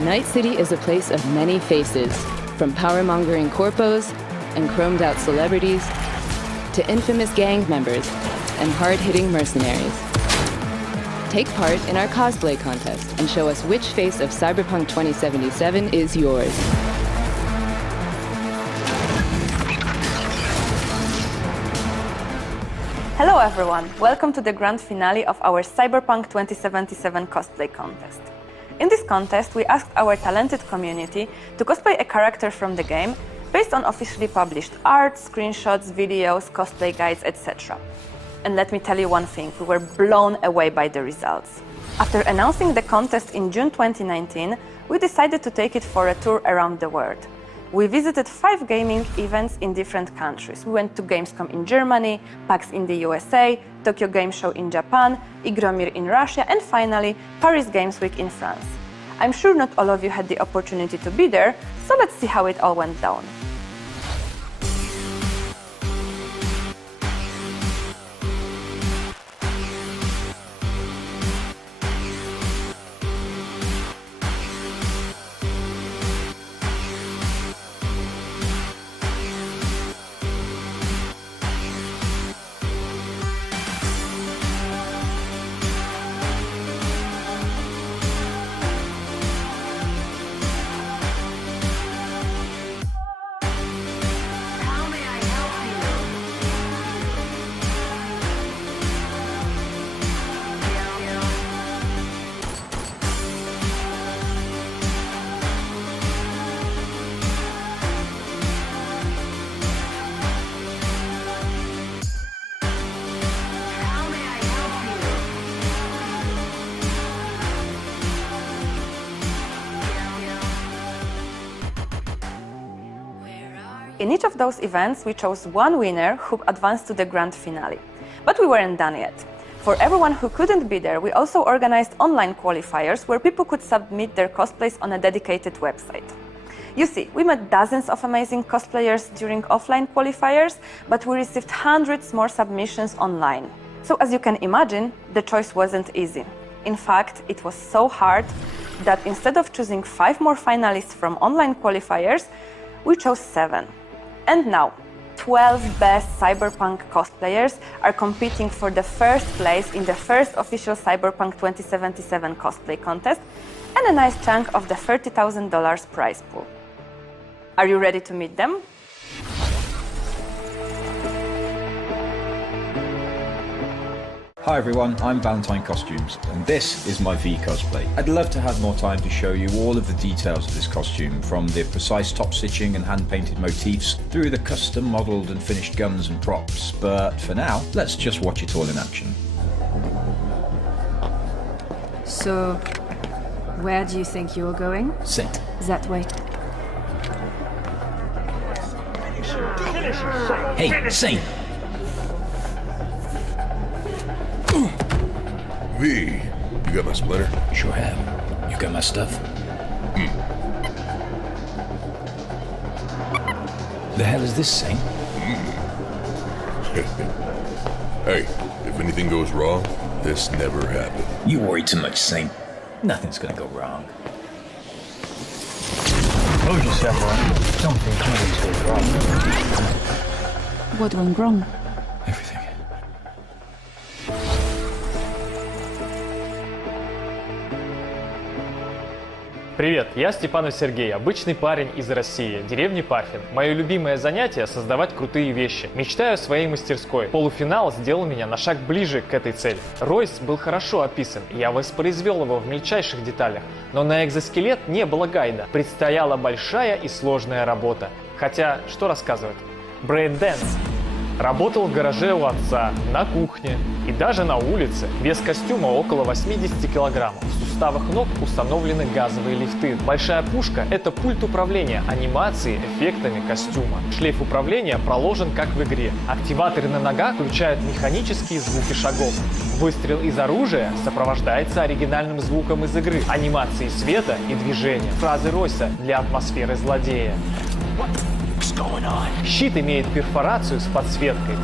Night City is a place of many faces, from power-mongering corpos and chromed-out celebrities to infamous gang members and hard-hitting mercenaries. Take part in our Cosplay Contest and show us which face of Cyberpunk 2077 is yours. Hello everyone, welcome to the grand finale of our Cyberpunk 2077 Cosplay Contest. In this contest, we asked our talented community to cosplay a character from the game based on officially published art, screenshots, videos, cosplay guides, etc. And let me tell you one thing, we were blown away by the results. After announcing the contest in June 2019, we decided to take it for a tour around the world. We visited 5 gaming events in different countries. We went to Gamescom in Germany, PAX in the USA, Tokyo Game Show in Japan, Igromir in Russia, and finally, Paris Games Week in France. I'm sure not all of you had the opportunity to be there, so let's see how it all went down. In each of those events, we chose one winner who advanced to the grand finale. But we weren't done yet. For everyone who couldn't be there, we also organized online qualifiers where people could submit their cosplays on a dedicated website. You see, we met dozens of amazing cosplayers during offline qualifiers, but we received hundreds more submissions online. So as you can imagine, the choice wasn't easy. In fact, it was so hard that instead of choosing 5 more finalists from online qualifiers, we chose 7. And now, 12 best Cyberpunk cosplayers are competing for the first place in the first official Cyberpunk 2077 cosplay contest and a nice chunk of the $30,000 prize pool. Are you ready to meet them? Hi everyone, I'm Valentine Costumes, and this is my V cosplay. I'd love to have more time to show you all of the details of this costume, from the precise top stitching and hand-painted motifs, through the custom modelled and finished guns and props, but for now, let's just watch it all in action. So, where do you think you're going? Sit. That way. Hey, Saint! V, you got my splinter? Sure have. You got my stuff? The hell is this, Saint? Hey, if anything goes wrong, this never happened. You worry too much, Saint. Nothing's gonna go wrong. Told you, Samurai. Something always goes wrong. What went wrong? Everything. Привет, я Степанов Сергей, обычный парень из России, деревни Пафин. Мое любимое занятие – создавать крутые вещи. Мечтаю о своей мастерской. Полуфинал сделал меня на шаг ближе к этой цели. Ройс был хорошо описан, я воспроизвел его в мельчайших деталях, но на экзоскелет не было гайда. Предстояла большая и сложная работа. Хотя, что рассказывать? Брейн-дэнс. Работал в гараже у отца, на кухне и даже на улице. Вес костюма около 80 килограммов. В суставах ног установлены газовые лифты. Большая пушка – это пульт управления анимацией, эффектами костюма. Шлейф управления проложен как в игре. Активаторы на ногах включают механические звуки шагов. Выстрел из оружия сопровождается оригинальным звуком из игры, анимацией света и движения. Фразы Ройса для атмосферы злодея. Щит имеет перфорацию с подсветкой.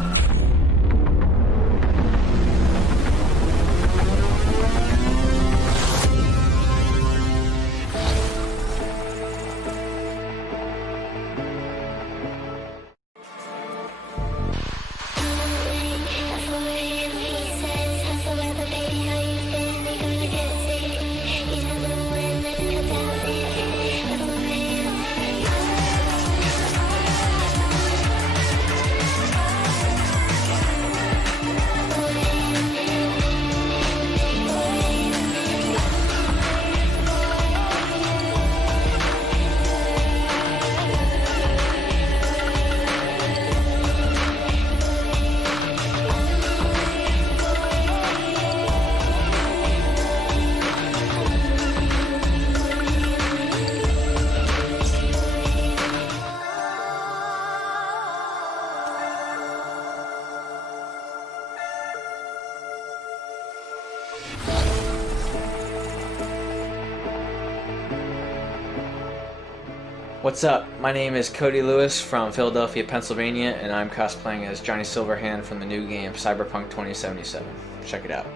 What's up? My name is Cody Lewis from Philadelphia, Pennsylvania, and I'm cosplaying as Johnny Silverhand from the new game Cyberpunk 2077. Check it out.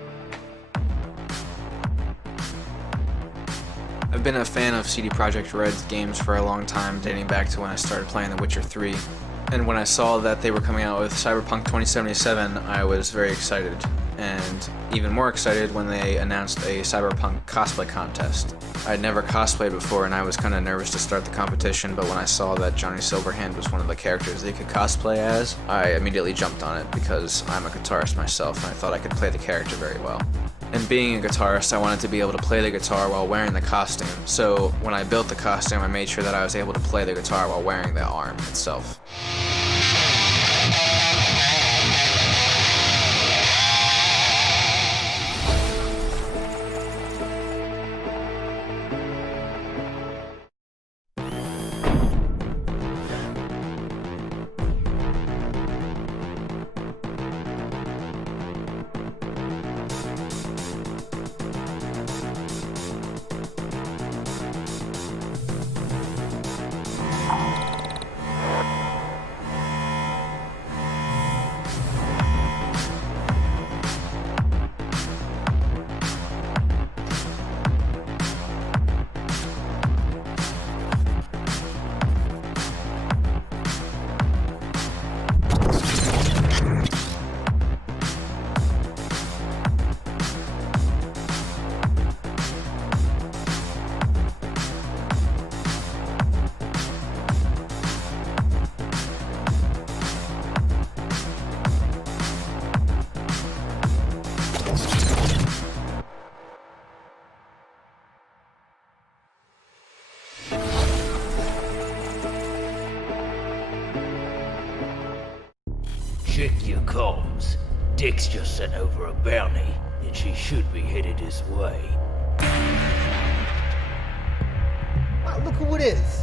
I've been a fan of CD Projekt Red's games for a long time, dating back to when I started playing The Witcher 3. And when I saw that they were coming out with Cyberpunk 2077, I was very excited. And even more excited when they announced a Cyberpunk cosplay contest. I'd never cosplayed before and I was kind of nervous to start the competition, but when I saw that Johnny Silverhand was one of the characters they could cosplay as, I immediately jumped on it because I'm a guitarist myself and I thought I could play the character very well. And being a guitarist, I wanted to be able to play the guitar while wearing the costume. So when I built the costume, I made sure that I was able to play the guitar while wearing the arm itself. Check your comms. Dick's just sent over a bounty, and she should be headed his way. Wow, look who it is.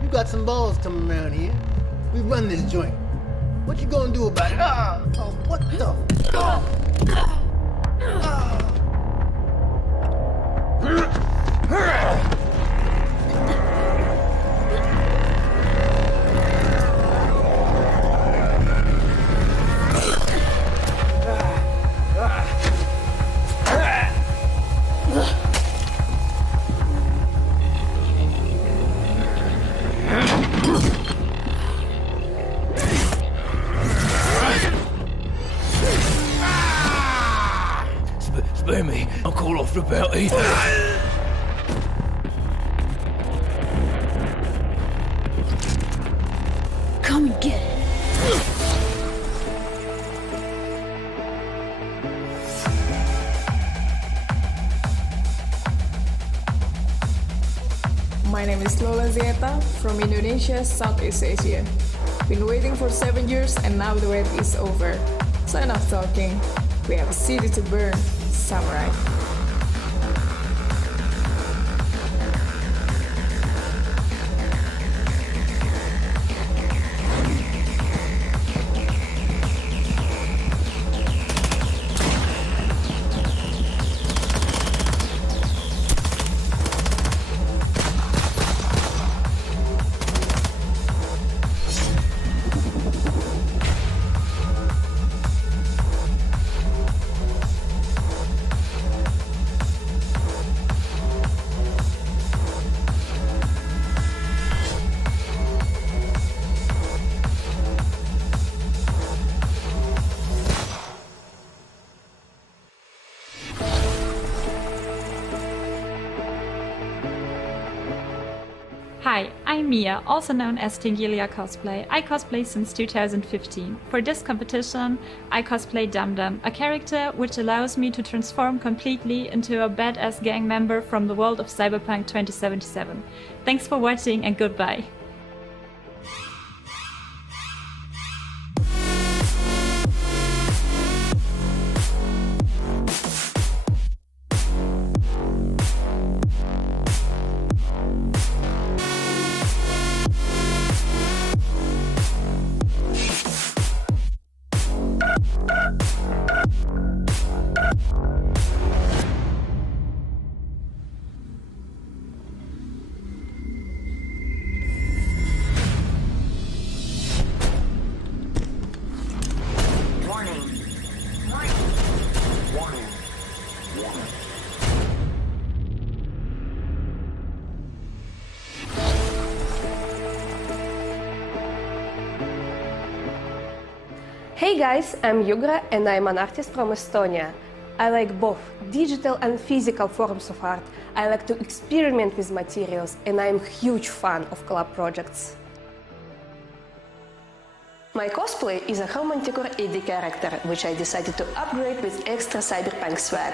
You got some balls coming around here. We run this joint. What you gonna do about it? Oh, what the? Spare me, I'll call off the bounty. Come and get it. My name is Lola Zeta from Indonesia, Southeast Asia. Been waiting for 7 years and now the wait is over. So enough talking. We have a city to burn. Samurai. Hi, I'm Mia, also known as Tingilia Cosplay. I cosplay since 2015. For this competition, I cosplay Dum Dum, a character which allows me to transform completely into a badass gang member from the world of Cyberpunk 2077. Thanks for watching and goodbye. Hey guys, I'm Yugra and I'm an artist from Estonia. I like both digital and physical forms of art. I like to experiment with materials and I'm a huge fan of collab projects. My cosplay is a Home Manticore 8D character, which I decided to upgrade with extra Cyberpunk swag.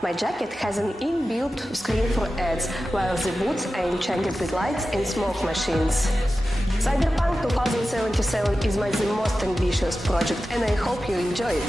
My jacket has an inbuilt screen for ads, while the boots are enchanted with lights and smoke machines. Cyberpunk 2077 is my most ambitious project, and I hope you enjoy it.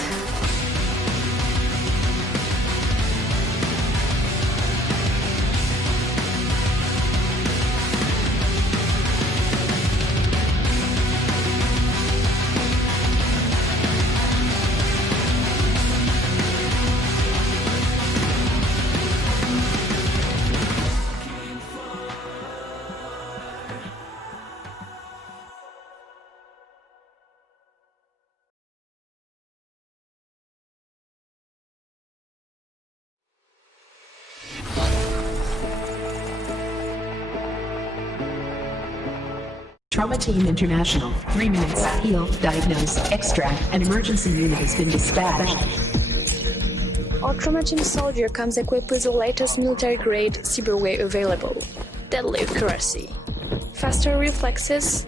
Trauma Team International. 3 minutes. Heal, diagnose, extract. An emergency unit has been dispatched. Our Trauma Team soldier comes equipped with the latest military-grade cyberware available. Deadly accuracy, faster reflexes,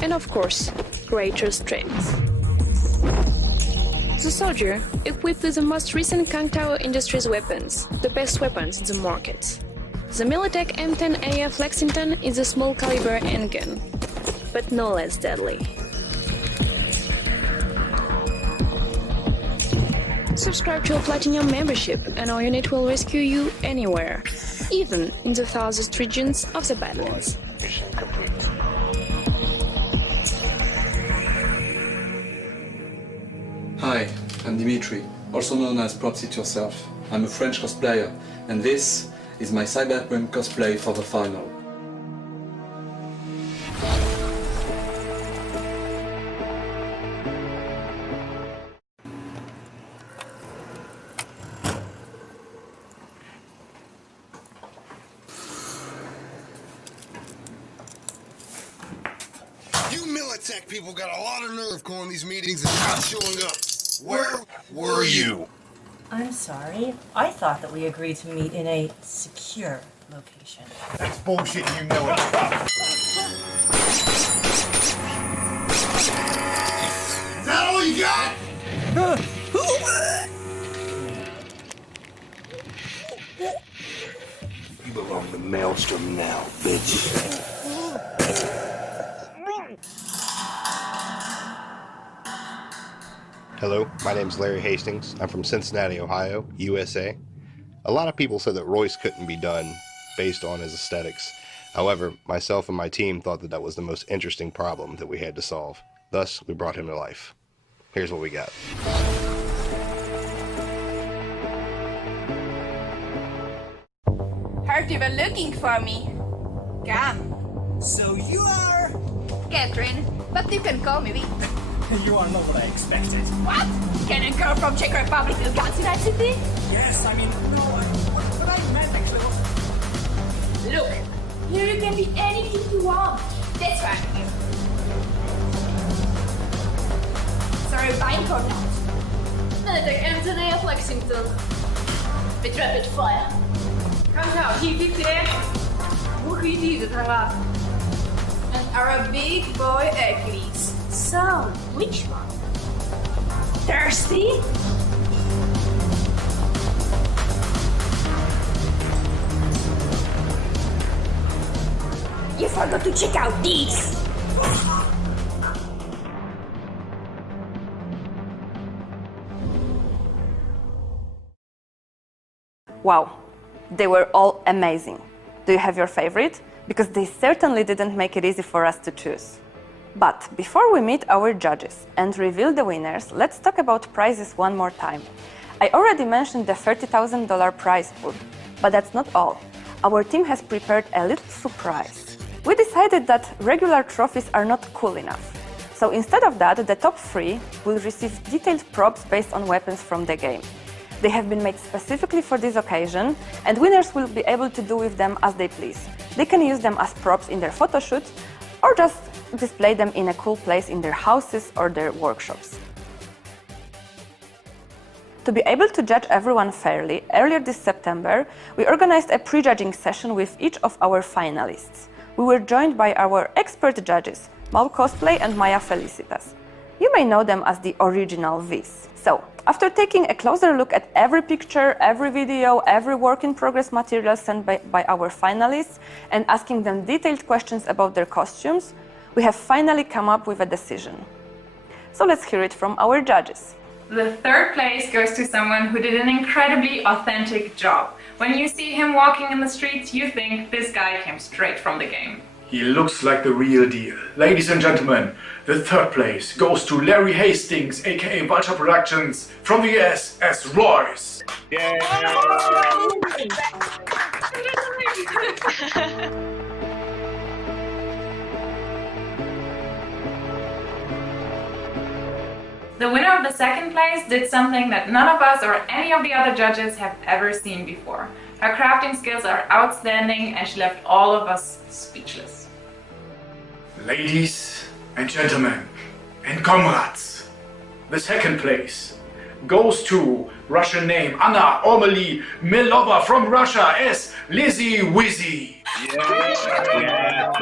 and of course, greater strength. The soldier, equipped with the most recent Kang Tower Industries weapons, the best weapons in the market. The Militech M10AF Lexington is a small caliber handgun, but no less deadly. Subscribe to a Platinum membership and our unit will rescue you anywhere, even in the farthest regions of the Badlands. Mission complete. Hi, I'm Dimitri, also known as Props It Yourself. I'm a French cosplayer, and this is my Cyberpunk cosplay for the final. You Militech people got a lot of nerve calling these meetings and not showing up. Where were you? I'm sorry. I thought that we agreed to meet in a secure location. That's bullshit, you know it. Is that all you got? You belong to Maelstrom now, bitch. Hello, my name's Larry Hastings. I'm from Cincinnati, Ohio, USA. A lot of people said that Royce couldn't be done based on his aesthetics. However, myself and my team thought that that was the most interesting problem that we had to solve. Thus, we brought him to life. Here's what we got. Heard you were looking for me. Come. So you are... Catherine, but you can call me Vic. You are not what I expected. What? Can a girl from Czech Republic do guns in our city? Yes, I mean, no, what I meant actually was... Look, here you can be anything you want. That's why I'm here. Sorry, buying or not? Militech M10AF Lexington. With rapid fire. Come now, GPT. Hoe goed is het, hangar? And our big boy Achilles. So, which one? Thirsty? You forgot to check out these! Wow, they were all amazing. Do you have your favorite? Because they certainly didn't make it easy for us to choose. But before we meet our judges and reveal the winners, let's talk about prizes one more time. I already mentioned the $30,000 prize pool, but that's not all. Our team has prepared a little surprise. We decided that regular trophies are not cool enough. So instead of that, the top 3 will receive detailed props based on weapons from the game. They have been made specifically for this occasion, and winners will be able to do with them as they please. They can use them as props in their photo shoot, or just display them in a cool place in their houses or their workshops. To be able to judge everyone fairly, earlier this September, we organized a pre-judging session with each of our finalists. We were joined by our expert judges, Mau Cosplay and Maya Felicitas. You may know them as the original Vs. So, after taking a closer look at every picture, every video, every work-in-progress material sent by our finalists, and asking them detailed questions about their costumes, we have finally come up with a decision. So let's hear it from our judges. The third place goes to someone who did an incredibly authentic job. When you see him walking in the streets, you think this guy came straight from the game. He looks like the real deal. Ladies and gentlemen, the third place goes to Larry Hastings, aka Vulture Productions, from the US as Royce. Yay! The winner of the second place did something that none of us or any of the other judges have ever seen before. Her crafting skills are outstanding and she left all of us speechless. Ladies and gentlemen and comrades, the second place goes to Russian name Anna Ormely Milova from Russia as Lizzie Wizzy. Yeah.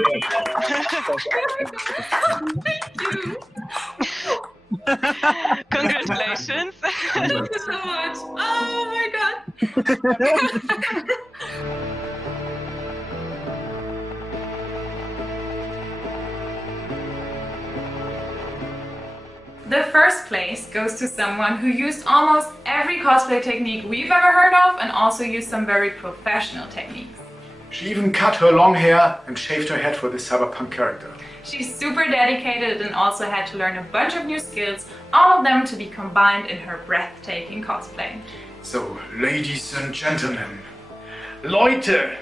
Congratulations! Thank you so much! Oh my god! The first place goes to someone who used almost every cosplay technique we've ever heard of and also used some very professional techniques. She even cut her long hair and shaved her head for this Cyberpunk character. She's super dedicated and also had to learn a bunch of new skills, all of them to be combined in her breathtaking cosplay. So, ladies and gentlemen, Leute,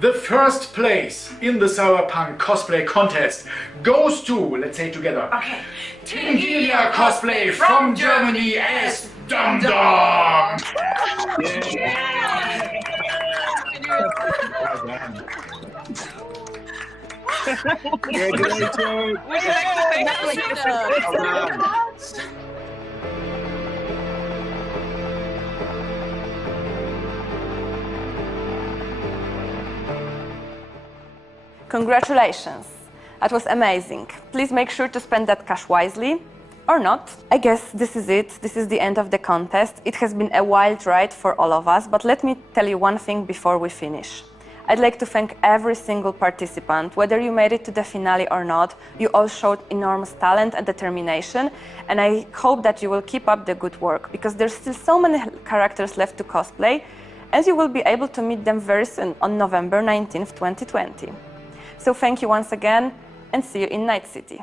the first place in the Cyberpunk Cosplay Contest goes to, let's say it together, okay, Tingilia Cosplay from Germany as Dum Dum! Congratulations! Would you like to thank Congratulations! That was amazing. Please make sure to spend that cash wisely. Or not. I guess this is it. This is the end of the contest. It has been a wild ride for all of us, but let me tell you one thing before we finish. I'd like to thank every single participant. Whether you made it to the finale or not, you all showed enormous talent and determination, and I hope that you will keep up the good work, because there's still so many characters left to cosplay, and you will be able to meet them very soon on November 19th, 2020. So thank you once again, and see you in Night City.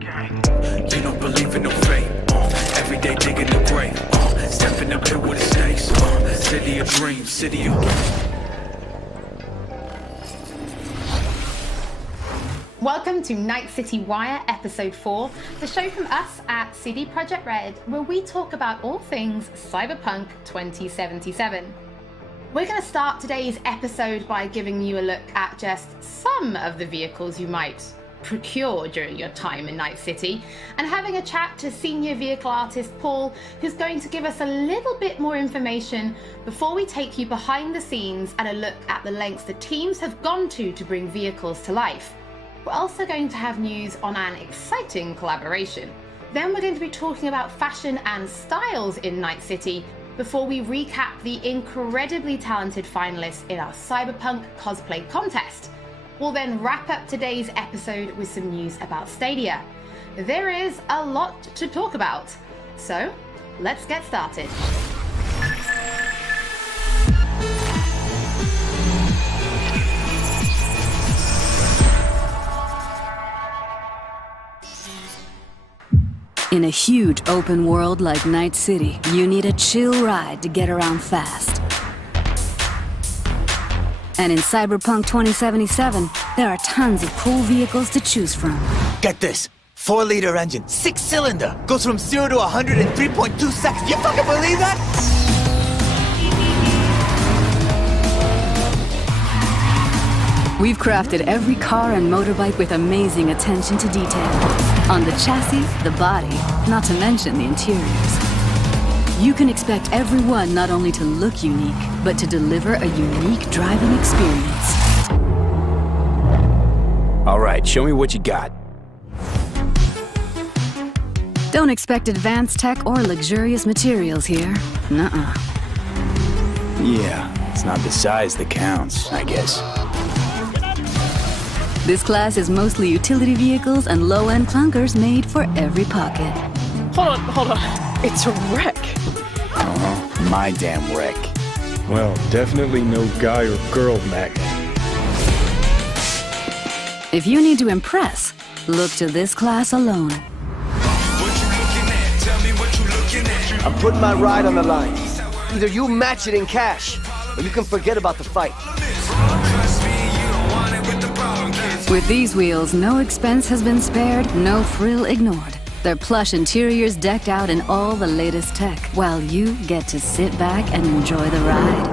You don't believe in no fate. Every day digging the grave. Step in the pit with the snakes. City of dreams, city of. Welcome to Night City Wire Episode 4, the show from us at CD Projekt Red, where we talk about all things Cyberpunk 2077. We're going to start today's episode by giving you a look at just some of the vehicles you might procure during your time in Night City, and having a chat to senior vehicle artist Paul, who's going to give us a little bit more information before we take you behind the scenes and a look at the lengths the teams have gone to bring vehicles to life. We're also going to have news on an exciting collaboration. Then we're going to be talking about fashion and styles in Night City before we recap the incredibly talented finalists in our Cyberpunk Cosplay Contest. We'll then wrap up today's episode with some news about Stadia. There is a lot to talk about, so let's get started. In a huge open world like Night City, you need a chill ride to get around fast. And in Cyberpunk 2077, there are tons of cool vehicles to choose from. Get this, 4-liter engine, 6-cylinder, goes from 0 to 100 in 3.2 seconds. You fucking believe that? We've crafted every car and motorbike with amazing attention to detail. On the chassis, the body, not to mention the interiors. You can experience expect everyone not only to look unique, but to deliver a unique driving experience. All right, show me what you got. Don't expect advanced tech or luxurious materials here. Nuh-uh. Yeah, it's not the size that counts, I guess. This class is mostly utility vehicles and low-end clunkers made for every pocket. Hold on. It's a wreck. My damn wreck. Well, definitely no guy or girl magnet. If you need to impress, look to this class alone. I'm putting my ride on the line. Either you match it in cash, or you can forget about the fight. With these wheels, no expense has been spared, no thrill ignored. Their plush interiors decked out in all the latest tech, while you get to sit back and enjoy the ride.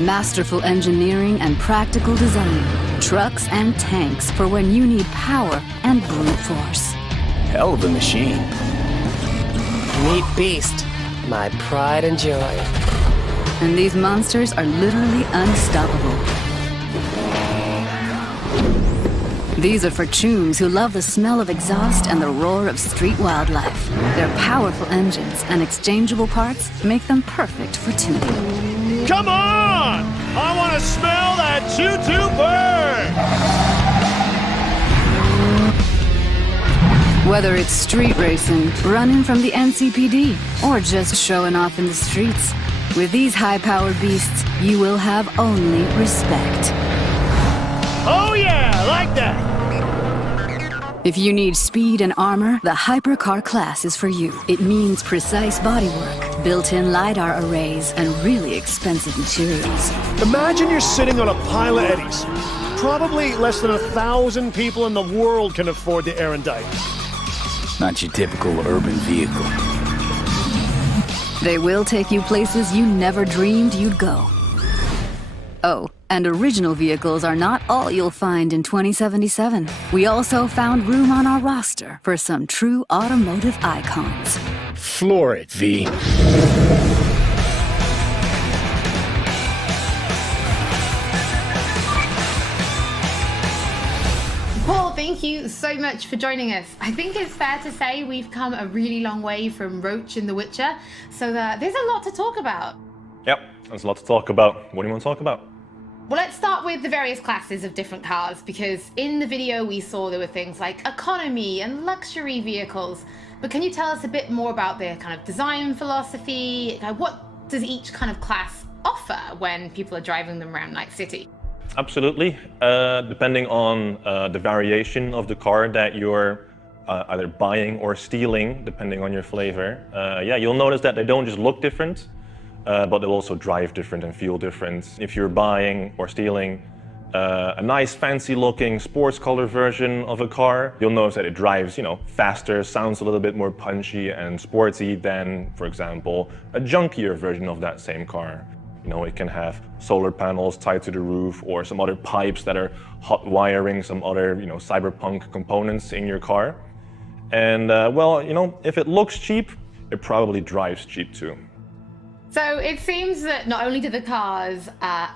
Masterful engineering and practical design. Trucks and tanks for when you need power and brute force. Hell of a machine. Meet Beast, my pride and joy. And these monsters are literally unstoppable. These are for chooms who love the smell of exhaust and the roar of street wildlife. Their powerful engines and exchangeable parts make them perfect for tuning. Come on! I want to smell that choo-choo burn! Whether it's street racing, running from the NCPD, or just showing off in the streets, with these high-powered beasts, you will have only respect. Oh yeah, like that! If you need speed and armor, the Hypercar class is for you. It means precise bodywork, built-in LiDAR arrays, and really expensive materials. Imagine you're sitting on a pile of eddies. Probably less than 1,000 people in the world can afford the erudite. Not your typical urban vehicle. They will take you places you never dreamed you'd go. Oh, and original vehicles are not all you'll find in 2077. We also found room on our roster for some true automotive icons. Floor it, V. Paul, thank you so much for joining us. I think it's fair to say we've come a really long way from Roach in The Witcher, so there's a lot to talk about. Yep, there's a lot to talk about. What do you want to talk about? Well, let's start with the various classes of different cars, because in the video we saw there were things like economy and luxury vehicles. But can you tell us a bit more about their kind of design philosophy? What does each kind of class offer when people are driving them around Night City? Absolutely. Depending on the variation of the car that you're either buying or stealing, depending on your flavor, yeah, you'll notice that they don't just look different, but they'll also drive different and feel different. If you're buying or stealing a nice fancy looking sports color version of a car, you'll notice that it drives, faster, sounds a little bit more punchy and sporty than, for example, a junkier version of that same car. It can have solar panels tied to the roof or some other pipes that are hot wiring some other, cyberpunk components in your car. And well, if it looks cheap, it probably drives cheap too. So it seems that not only do the cars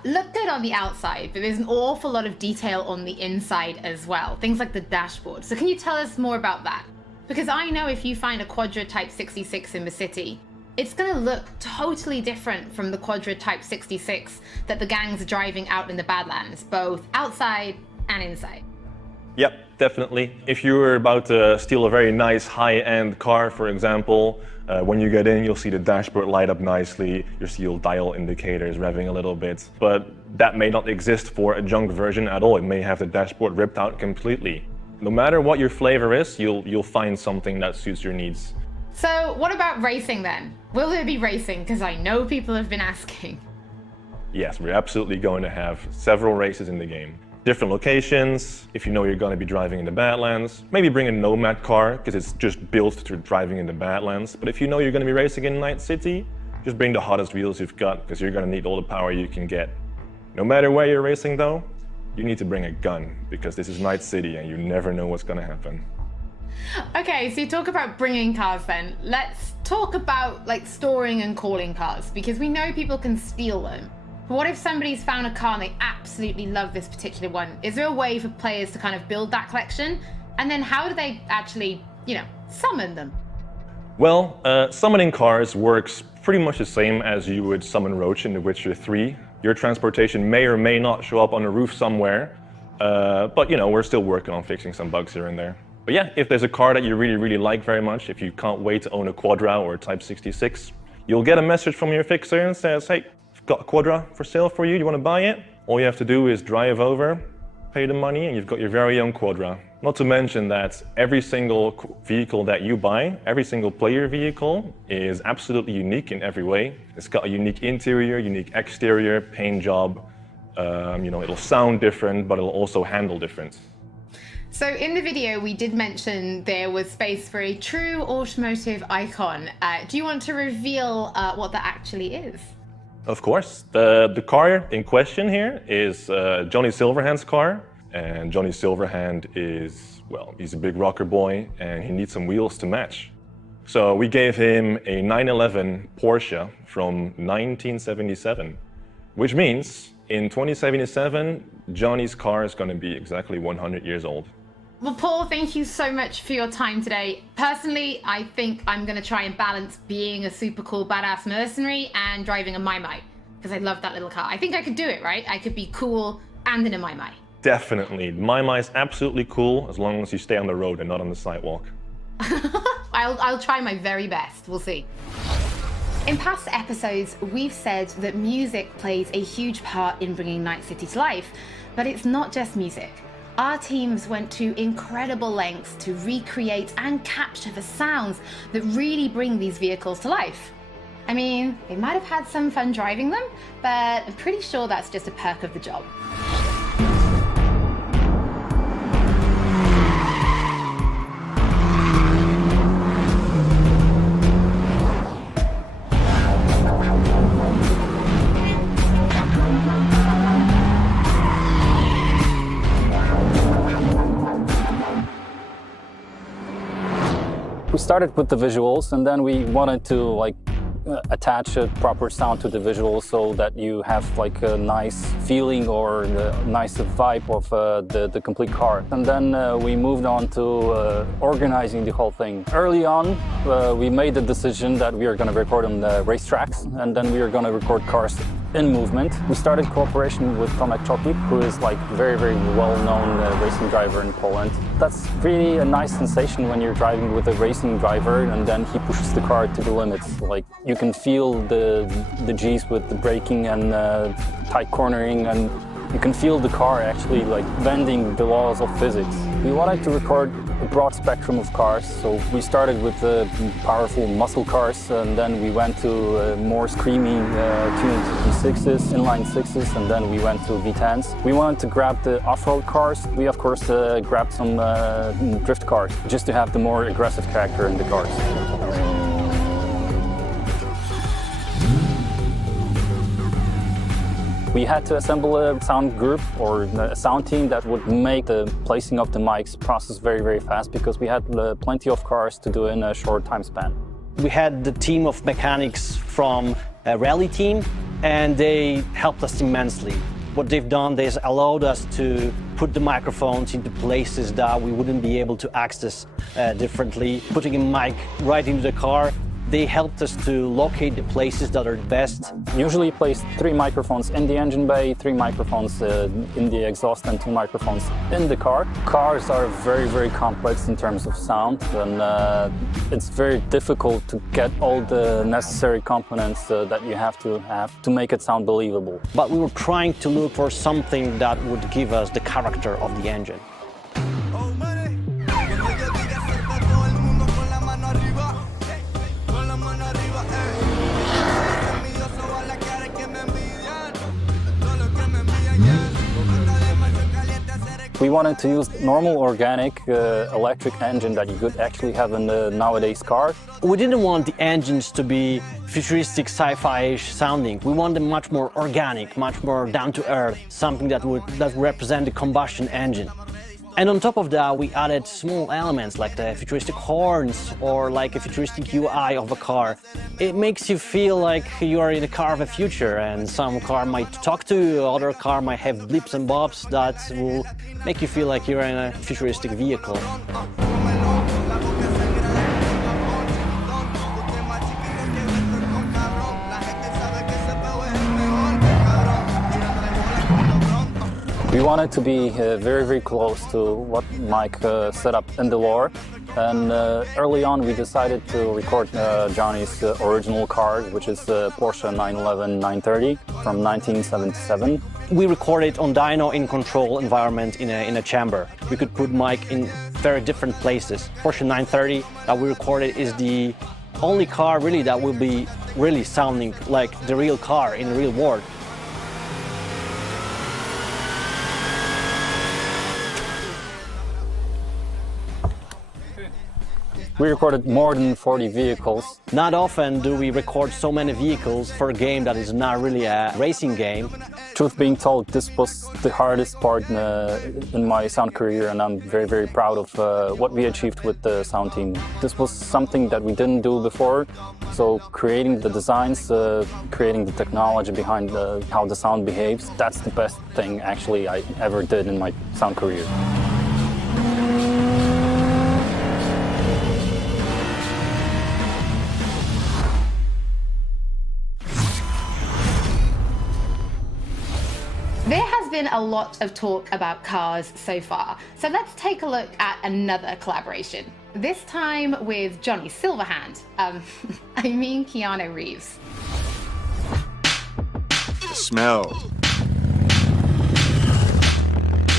look good on the outside, but there's an awful lot of detail on the inside as well. Things like the dashboard. So can you tell us more about that? Because I know if you find a Quadra Type 66 in the city, it's going to look totally different from the Quadra Type 66 that the gangs are driving out in the Badlands, both outside and inside. Yep, definitely. If you're about to steal a very nice high-end car, for example, when you get in, you'll see the dashboard light up nicely, you'll see your dial indicators revving a little bit, but that may not exist for a junk version at all. It may have the dashboard ripped out completely. No matter what your flavor is, you'll find something that suits your needs. So what about racing then? Will there be racing? Because I know people have been asking. Yes, we're absolutely going to have several races in the game. Different locations, if you know you're going to be driving in the Badlands. Maybe bring a Nomad car, because it's just built to driving in the Badlands. But if you know you're going to be racing in Night City, just bring the hottest wheels you've got, because you're going to need all the power you can get. No matter where you're racing though, you need to bring a gun, because this is Night City and you never know what's going to happen. Okay, so you talk about bringing cars then. Let's talk about like storing and calling cars, because we know people can steal them. But what if somebody's found a car and they absolutely love this particular one? Is there a way for players to kind of build that collection? And then how do they actually, summon them? Well, summoning cars works pretty much the same as you would summon Roach in The Witcher 3. Your transportation may or may not show up on a roof somewhere, but we're still working on fixing some bugs here and there. But yeah, if there's a car that you really, really like very much, if you can't wait to own a Quadra or a Type 66, you'll get a message from your fixer and says, hey, I've got a Quadra for sale for you want to buy it? All you have to do is drive over, pay the money, and you've got your very own Quadra. Not to mention that every single vehicle that you buy, every single player vehicle, is absolutely unique in every way. It's got a unique interior, unique exterior, paint job. It'll sound different, but it'll also handle different. So in the video, we did mention there was space for a true automotive icon. Do you want to reveal what that actually is? Of course. The car in question here is Johnny Silverhand's car. And Johnny Silverhand is, he's a big rocker boy and he needs some wheels to match. So we gave him a 911 Porsche from 1977, which means in 2077, Johnny's car is going to be exactly 100 years old. Well, Paul, thank you so much for your time today. Personally, I think I'm going to try and balance being a super cool badass mercenary and driving a Mai, because I love that little car. I think I could do it, right? I could be cool and in a Mai. Definitely. Mai is absolutely cool as long as you stay on the road and not on the sidewalk. I'll try my very best. We'll see. In past episodes, we've said that music plays a huge part in bringing Night City to life, but it's not just music. Our teams went to incredible lengths to recreate and capture the sounds that really bring these vehicles to life. I mean, they might have had some fun driving them, but I'm pretty sure that's just a perk of the job. We started with the visuals, and then we wanted to attach a proper sound to the visuals so that you have a nice feeling or a nice vibe of the complete car. And then we moved on to organizing the whole thing. Early on, we made the decision that we are going to record on the racetracks, and then we are going to record cars in movement. We started cooperation with Tomek Chopik, who is very, very well-known racing driver in Poland. That's really a nice sensation when you're driving with a racing driver and then he pushes the car to the limits. You can feel the G's with the braking and tight cornering, and you can feel the car actually bending the laws of physics. We wanted to record a broad spectrum of cars, so we started with the powerful muscle cars, and then we went to more screaming tuned V6s, inline 6s, and then we went to V10s. We wanted to grab the off-road cars. We of course grabbed some drift cars, just to have the more aggressive character in the cars. We had to assemble a sound group or a sound team that would make the placing of the mics process very, very fast, because we had plenty of cars to do in a short time span. We had the team of mechanics from a rally team, and they helped us immensely. What they've done, they allowed us to put the microphones into places that we wouldn't be able to access differently. Putting a mic right into the car, they helped us to locate the places that are best. Usually place 3 microphones in the engine bay, 3 microphones in the exhaust, and 2 microphones in the car. Cars are very, very complex in terms of sound, and it's very difficult to get all the necessary components that you have to make it sound believable. But we were trying to look for something that would give us the character of the engine. We wanted to use normal organic electric engine that you could actually have in the nowadays car. We didn't want the engines to be futuristic, sci-fi-ish sounding. We want them much more organic, much more down to earth, something that would represent the combustion engine. And on top of that, we added small elements like the futuristic horns or like a futuristic UI of a car. It makes you feel like you are in a car of the future, and some car might talk to you, other car might have blips and bobs that will make you feel like you're in a futuristic vehicle. We wanted to be very, very close to what Mike set up in the lore, and early on we decided to record Johnny's original car, which is the Porsche 911 930 from 1977. We recorded on dyno in control environment in a chamber. We could put Mike in very different places. Porsche 930 that we recorded is the only car really that will be really sounding like the real car in the real world. We recorded more than 40 vehicles. Not often do we record so many vehicles for a game that is not really a racing game. Truth being told, this was the hardest part in my sound career, and I'm very, very proud of what we achieved with the sound team. This was something that we didn't do before, so creating the designs, creating the technology behind how the sound behaves, that's the best thing actually I ever did in my sound career. There has been a lot of talk about cars so far, so let's take a look at another collaboration. This time with Johnny Silverhand. I mean Keanu Reeves. The smell.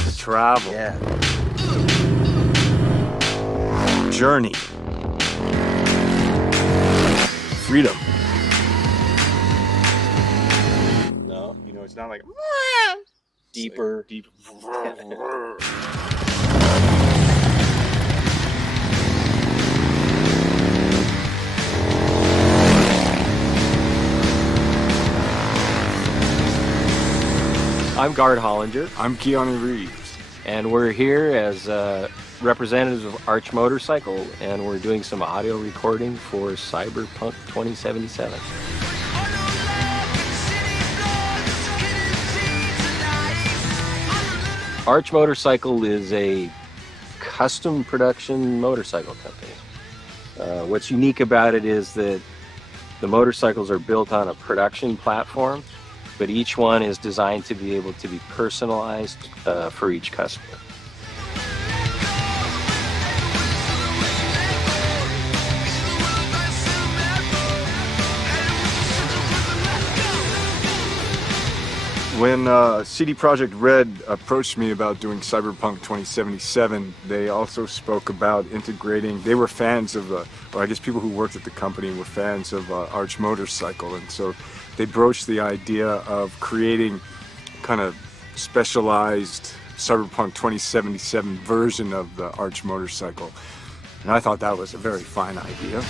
The travel. Yeah. Journey. Freedom. No, you know, it's not like deeper. Deep. I'm Gard Hollinger. I'm Keanu Reeves. And we're here as representatives of Arch Motorcycle, and we're doing some audio recording for Cyberpunk 2077. Arch Motorcycle is a custom production motorcycle company. What's unique about it is that the motorcycles are built on a production platform, but each one is designed to be able to be personalized for each customer. When CD Projekt Red approached me about doing Cyberpunk 2077, they also spoke about integrating. They were fans of, or I guess people who worked at the company were fans of Arch Motorcycle, and so they broached the idea of creating kind of specialized Cyberpunk 2077 version of the Arch Motorcycle. And I thought that was a very fine idea.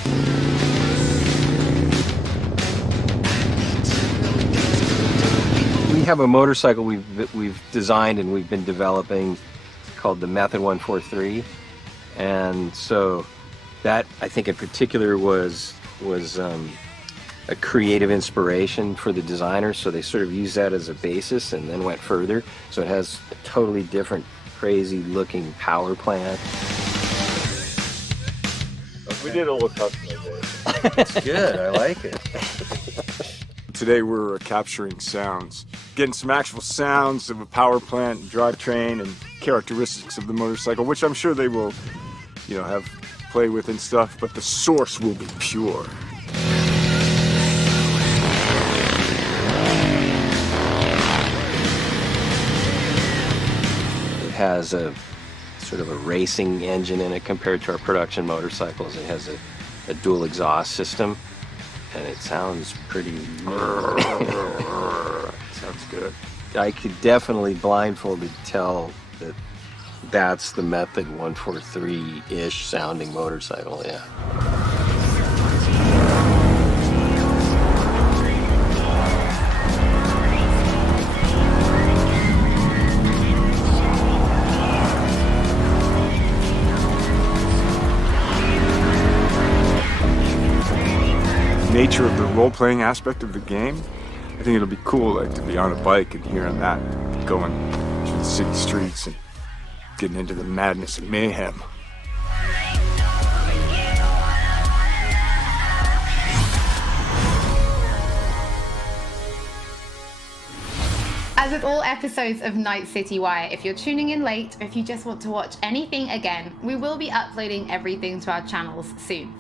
We have a motorcycle we've designed and we've been developing called the Method 143, and so that I think in particular was a creative inspiration for the designers. So they sort of used that as a basis and then went further. So it has a totally different, crazy looking power plant. We did a little customization. It's good. I like it. Today we're capturing sounds, getting some actual sounds of a power plant, drivetrain, and characteristics of the motorcycle, which I'm sure they will, have play with and stuff, but the source will be pure. It has a sort of a racing engine in it compared to our production motorcycles. It has a dual exhaust system. And it sounds pretty... Sounds good. I could definitely blindfolded tell that that's the Method 143-ish sounding motorcycle, yeah. nature of the role-playing aspect of the game, I think it'll be cool, like, to be on a bike and hearing that, going through the city streets and getting into the madness and mayhem. As with all episodes of Night City Wire, if you're tuning in late or if you just want to watch anything again, we will be uploading everything to our channels soon.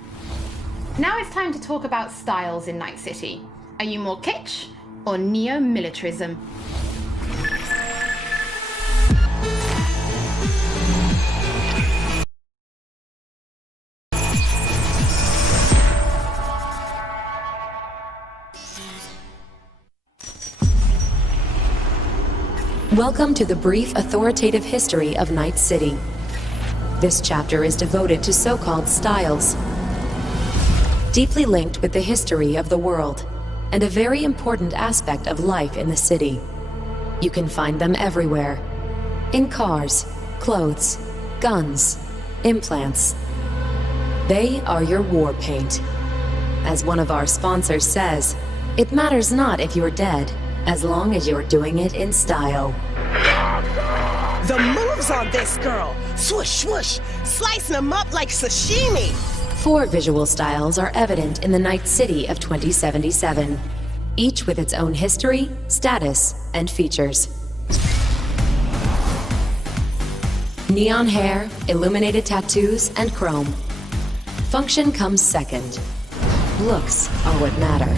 Now it's time to talk about styles in Night City. Are you more kitsch or neo-militarism? Welcome to the brief authoritative history of Night City. This chapter is devoted to so-called styles, deeply linked with the history of the world, and a very important aspect of life in the city. You can find them everywhere. In cars, clothes, guns, implants. They are your war paint. As one of our sponsors says, it matters not if you're dead, as long as you're doing it in style. The moves on this girl! Swoosh, swoosh! Slicing them up like sashimi! 4 visual styles are evident in the Night City of 2077, each with its own history, status, and features. Neon hair, illuminated tattoos, and chrome. Function comes second. Looks are what matter.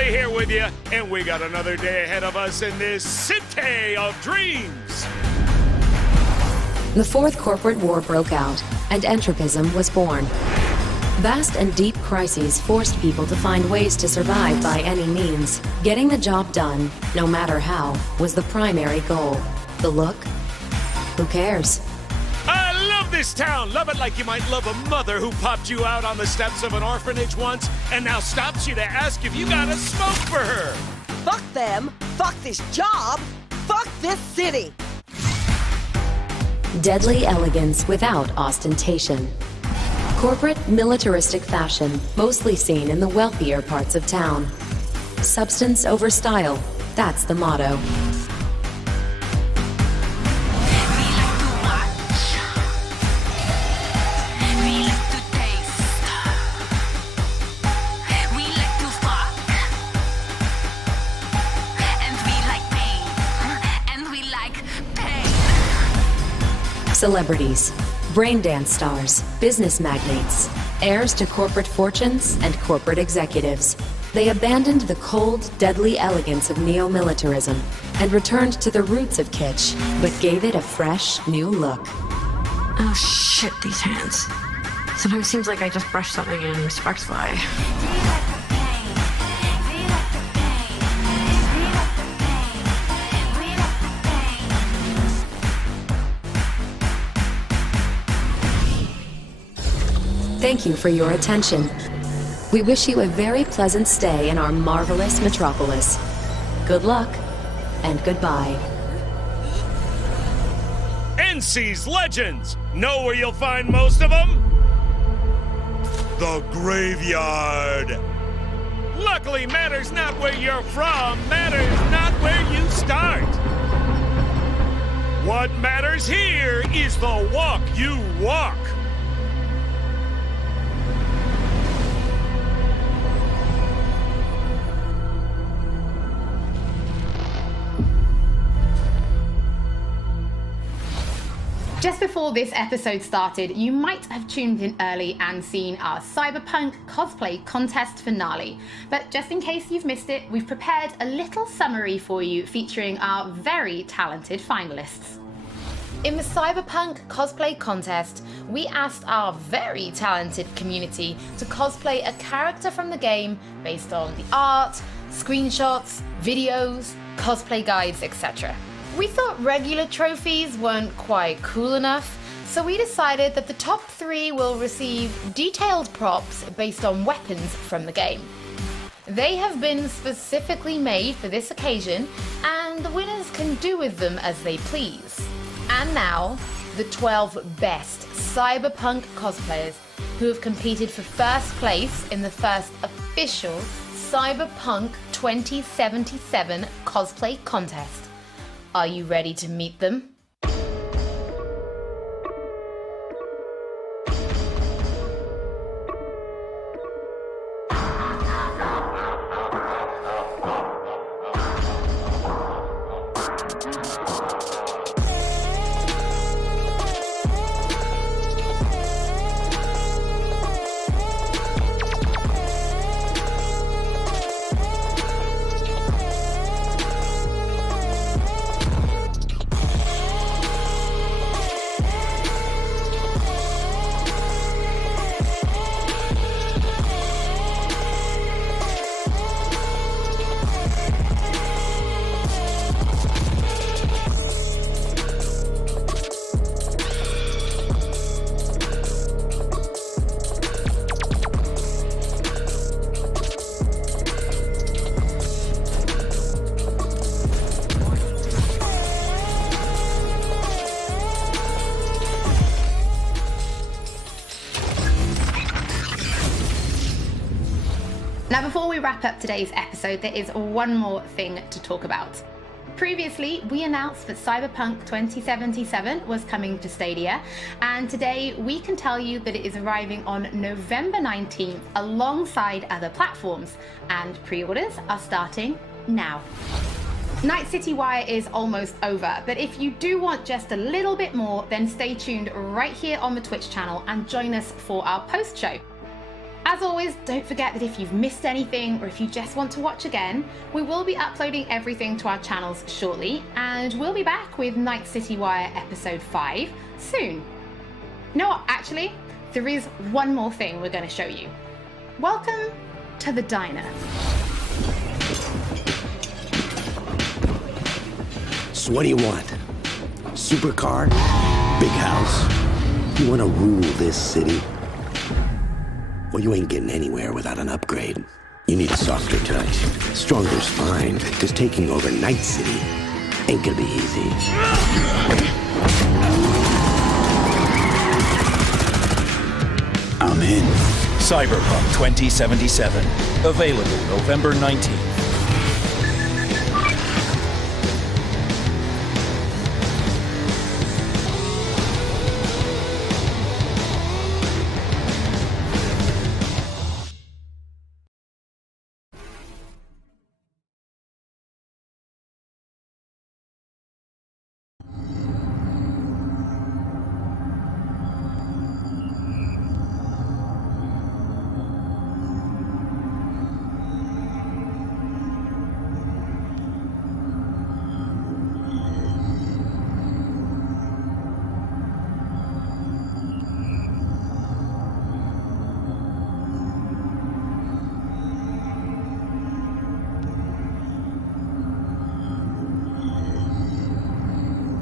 Here with you, and we got another day ahead of us in this city of dreams. The Fourth Corporate War broke out, and entropism was born. Vast and deep crises forced people to find ways to survive by any means. Getting the job done, no matter how, was the primary goal. The look? Who cares? I love this town. Love it like you might love a mother who popped you out on the steps of an orphanage once and now stops you to ask if you got a smoke for her. Fuck them! Fuck this job! Fuck this city! Deadly elegance without ostentation. Corporate militaristic fashion, mostly seen in the wealthier parts of town. Substance over style, that's the motto. Celebrities, brain dance stars, business magnates, heirs to corporate fortunes and corporate executives. They abandoned the cold, deadly elegance of neo-militarism and returned to the roots of kitsch, but gave it a fresh, new look. Oh shit, these hands. Sometimes it seems like I just brushed something in respectfully. Thank you for your attention. We wish you a very pleasant stay in our marvelous metropolis. Good luck, and goodbye. NC's Legends! Know where you'll find most of them? The graveyard! Luckily, matters not where you're from, matters not where you start. What matters here is the walk you walk. Just before this episode started, you might have tuned in early and seen our Cyberpunk Cosplay Contest finale. But just in case you've missed it, we've prepared a little summary for you featuring our very talented finalists. In the Cyberpunk Cosplay Contest, we asked our very talented community to cosplay a character from the game based on the art, screenshots, videos, cosplay guides, etc. We thought regular trophies weren't quite cool enough, so we decided that the top 3 will receive detailed props based on weapons from the game. They have been specifically made for this occasion, and the winners can do with them as they please. And now, the 12 best Cyberpunk cosplayers who have competed for first place in the first official Cyberpunk 2077 Cosplay Contest. Are you ready to meet them? Now, before we wrap up today's episode, there is one more thing to talk about. Previously, we announced that Cyberpunk 2077 was coming to Stadia, and today we can tell you that it is arriving on November 19th alongside other platforms, and pre-orders are starting now. Night City Wire is almost over, but if you do want just a little bit more, then stay tuned right here on the Twitch channel and join us for our post show. As always, don't forget that if you've missed anything or if you just want to watch again, we will be uploading everything to our channels shortly, and we'll be back with Night City Wire episode 5 soon. No, actually, there is one more thing we're going to show you. Welcome to the diner. So what do you want? Supercar? Big house? You want to rule this city? Well, you ain't getting anywhere without an upgrade. You need a softer touch. Stronger's fine, because taking over Night City ain't gonna be easy. I'm in. Cyberpunk 2077. Available November 19th.